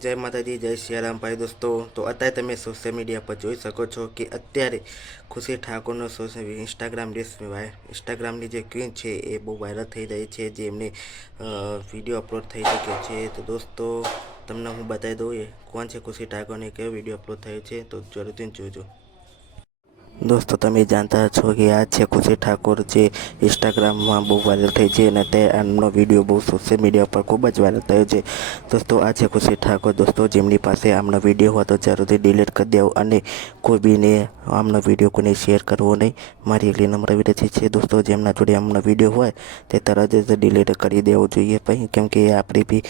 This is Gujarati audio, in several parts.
જય માતાજી, જય સિયારામ ભાઈ દોસ્તો। તો અત્યારે તમે સોશિયલ મીડિયા પર જોઈ શકો છો કે અત્યારે ખુશી ઠાકોરનો ઇન્સ્ટાગ્રામની જે ક્વીન છે એ બહુ વાયરલ થઈ રહી છે, જે એમને વિડીયો અપલોડ થઈ ચૂક્યો છે। તો દોસ્તો તમને હું બતાવી દઉં એ કોણ છે ખુશી ઠાકોરને, કયો વિડીયો અપલોડ થયો છે, તો જરૂરથી જોજો। દોસ્તો તમે જાણતા છો કે આ છે ખુશી ઠાકોર, જે ઇન્સ્ટાગ્રામમાં બહુ વાયરલ થઈ છે અને તે આમનો વિડીયો બહુ સોશિયલ મીડિયા પર ખૂબ જ વાયરલ થયો છે। દોસ્તો આ છે ખુશી ઠાકોર, દોસ્તો જેમની પાસે આમનો વિડીયો હોય તો જરૂરથી ડિલીટ કરી દેવો અને કોઈ બીને આમનો વિડીયો કોઈને શેર કરવો નહીં, મારી એટલી નમ્ર વિનંતી છે। દોસ્તો જેમના જોડે આમનો વિડીયો હોય તે તરત જ ડિલીટ કરી દેવો જોઈએ ભાઈ, કેમ કે આપણી બી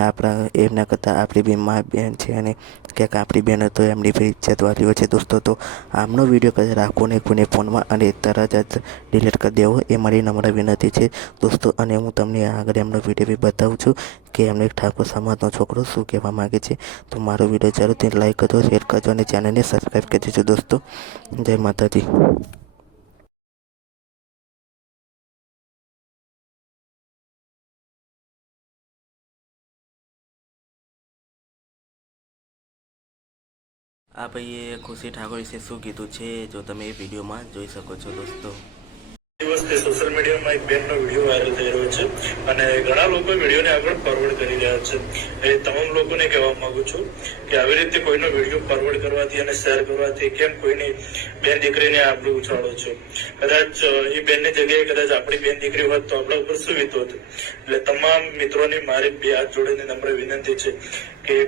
આપણા એમના કરતાં આપણી બી મા બહેન છે અને ક્યાંક આપણી બહેન તો એમની બી ઇજ્જત વાળી હોય છે। દોસ્તો તો આમનો વિડીયો કદાચ રાખો નહીં કોઈને ફોનમાં અને તરત જ ડિલીટ કરી દેવો, એ મારી નમ્ર વિનંતી છે દોસ્તો। અને હું તમને આગળ એમનો વિડીયો બી બતાવું છું કે એમને ઠાકોર સમાજનો છોકરો શું કહેવા માગે છે। તો મારો વિડીયો જરૂરથી લાઈક કરજો, શેર કરજો અને ચેનલને સબસ્ક્રાઈબ કરી દેજો દોસ્તો। જય માતાજી। આ ભાઈએ ખુશી ઠાકોર વિશે શું કીધું છે, જો તમે એ વિડીયોમાં જોઈ શકો છો દોસ્તો। દિવસથી સોશિયલ મીડિયામાં એક બેનનો વિડીયો વાયરલ થઈ રહ્યો છે અને ઘણા લોકો વિડીયોને આગળ ફોરવર્ડ કરી રહ્યા છે। એ તમામ લોકોને કહેવા માંગુ છું કે આવી રીતે કોઈનો વિડીયો ફોરવર્ડ કરવાથી અને શેર કરવાથી કેમ કોઈની બેન દીકરીને આબરૂ ઉછાળો છો। કદાચ એ બેનની જગ્યાએ કદાચ આપણી બેન દીકરી હોત તો આપણા ઉપર શું વીતું હતું। એટલે તમામ મિત્રોની મારી બે હાથ જોડીને નમ્ર વિનંતી છે કે